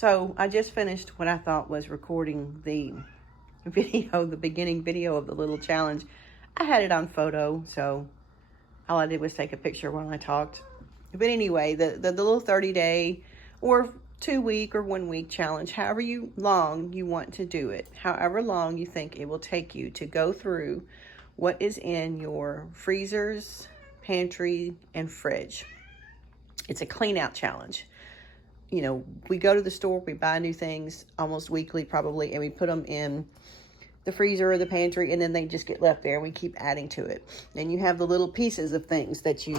So I just finished what I thought was recording the video, the beginning video of the little challenge. I had it on photo, so all I did was take a picture while I talked. But anyway, the little 30-day or 2-week or 1-week challenge, however long you want to do it, however long you think it will take you to go through what is in your freezers, pantry, and fridge. It's a clean out challenge. You know, we go to the store, we buy new things almost weekly probably, and we put them in the freezer or the pantry, and then they just get left there, and we keep adding to it. And you have the little pieces of things that you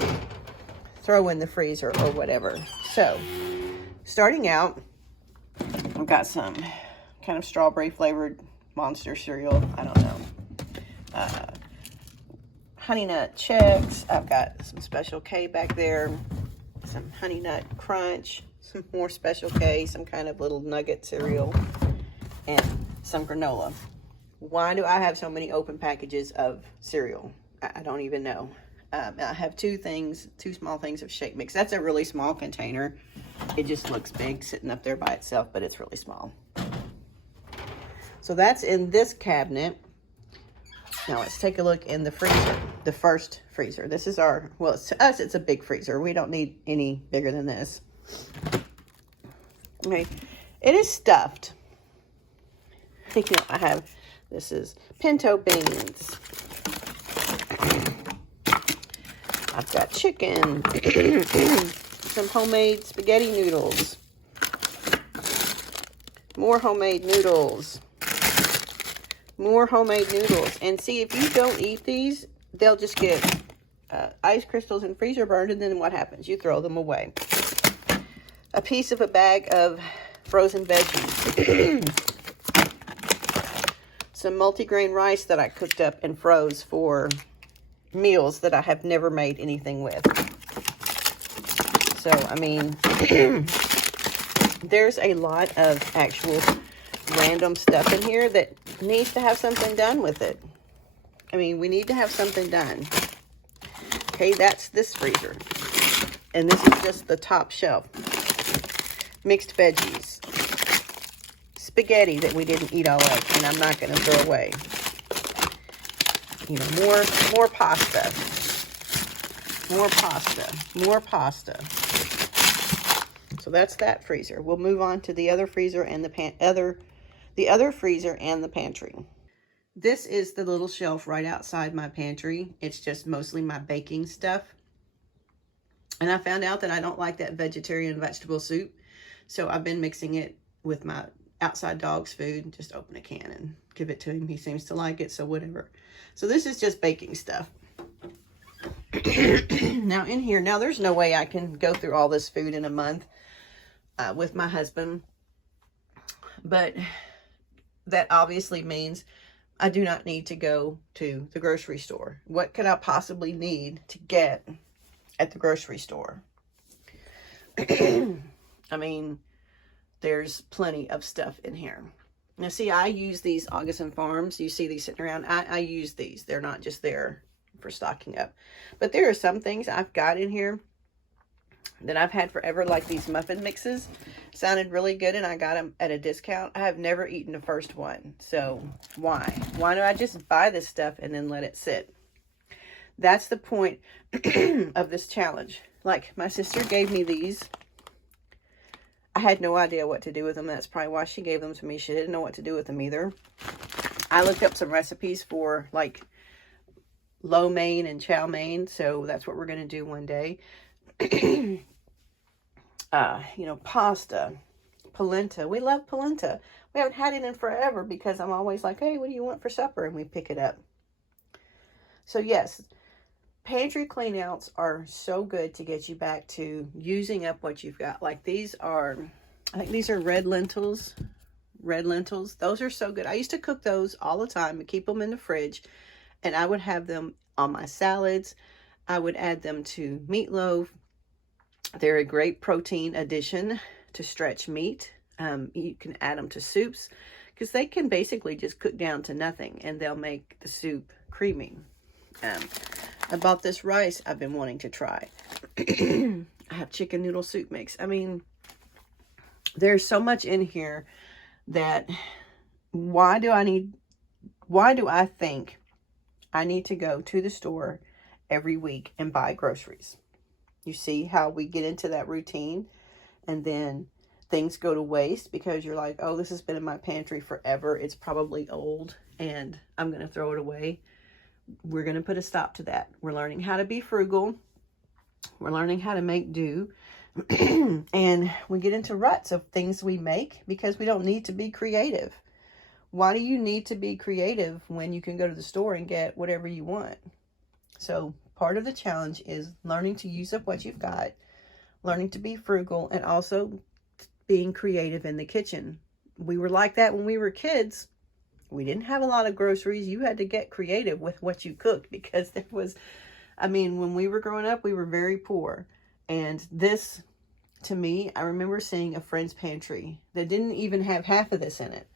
throw in the freezer or whatever. So, starting out, I've got some kind of strawberry flavored Monster cereal. I don't know. Honey Nut Chex. I've got some Special K back there. Some Honey Nut Crunch. Some more Special K. Some kind of little nugget cereal. And some granola. Why do I have so many open packages of cereal? I don't even know. I have two small things of Shake Mix. That's a really small container. It just looks big sitting up there by itself, but it's really small. So that's in this cabinet. Now let's take a look in the freezer, the first freezer. This is our, well, to us, it's a big freezer. We don't need any bigger than this. Okay, it is stuffed. I have, this is pinto beans. I've got chicken, some homemade spaghetti noodles, more homemade noodles, and see, if you don't eat these, they'll just get ice crystals and freezer burned, and then what happens? You throw them away. A piece of a bag of frozen veggies. Some multigrain rice that I cooked up and froze for meals that I have never made anything with. So, I mean, there's a lot of actual random stuff in here that needs to have something done with it. I mean, we need to have something done. Okay, that's this freezer. And this is just the top shelf. Mixed veggies. Spaghetti that we didn't eat all of, and I'm not going to throw away. You know, more pasta. More pasta. So that's that freezer. We'll move on to the other freezer and the other freezer and the pantry. This is the little shelf right outside my pantry. It's just mostly my baking stuff. And I found out that I don't like that vegetarian vegetable soup. So I've been mixing it with my outside dog's food. Just open a can and give it to him. He seems to like it, so whatever. So this is just baking stuff. Now in here, now there's no way I can go through all this food in a month with my husband. But that obviously means I do not need to go to the grocery store. What could I possibly need to get at the grocery store? I mean, there's plenty of stuff in here. Now, see, I use these August Farms. You see these sitting around. I use these. They're not just there for stocking up. But there are some things I've got in here that I've had forever, like these muffin mixes. Sounded really good, and I got them at a discount. I have never eaten the first one. So, why? Why do I just buy this stuff and then let it sit? That's the point of this challenge. Like, my sister gave me these. I had no idea what to do with them. That's probably why she gave them to me. She didn't know what to do with them either. I looked up some recipes for, like, lo mein and chow mein. So that's what we're going to do one day. You know, pasta, polenta. We love polenta. We haven't had it in forever because I'm always like, hey, what do you want for supper? And we pick it up. So yes, pantry cleanouts are so good to get you back to using up what you've got. Like these are, I think these are red lentils. Red lentils. Those are so good. I used to cook those all the time and keep them in the fridge. And I would have them on my salads. I would add them to meatloaf. They're a great protein addition to stretch meat. You can add them to soups because they can basically just cook down to nothing and they'll make the soup creamy. I bought this rice I've been wanting to try. I have chicken noodle soup mix. I mean, There's so much in here that why do I think I need to go to the store every week and buy groceries? You see how we get into that routine, and then things go to waste because you're like, oh, this has been in my pantry forever. It's probably old and I'm going to throw it away. We're going to put a stop to that. We're learning how to be frugal. We're learning how to make do. And we get into ruts of things we make because we don't need to be creative. Why do you need to be creative when you can go to the store and get whatever you want? So part of the challenge is learning to use up what you've got, learning to be frugal, and also being creative in the kitchen. We were like that when we were kids. We didn't have a lot of groceries. You had to get creative with what you cooked because there was, when we were growing up, we were very poor. And this, to me, I remember seeing a friend's pantry that didn't even have half of this in it.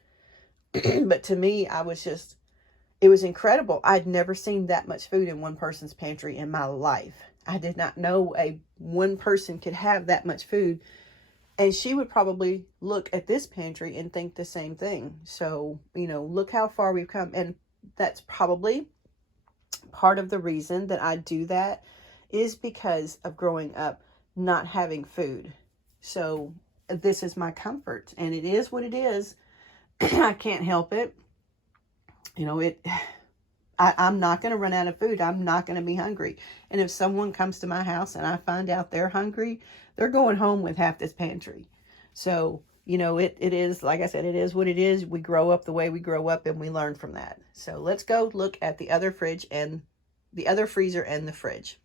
But to me, it was incredible. I'd never seen that much food in one person's pantry in my life. I did not know one person could have that much food. And she would probably look at this pantry and think the same thing. So, look how far we've come. And that's probably part of the reason that I do that is because of growing up not having food. So this is my comfort, and it is what it is. I can't help it. I'm not going to run out of food. I'm not going to be hungry. And if someone comes to my house and I find out they're hungry, they're going home with half this pantry. So, it is, like I said, it is what it is. We grow up the way we grow up, and we learn from that. So let's go look at the other fridge and the other freezer and the fridge.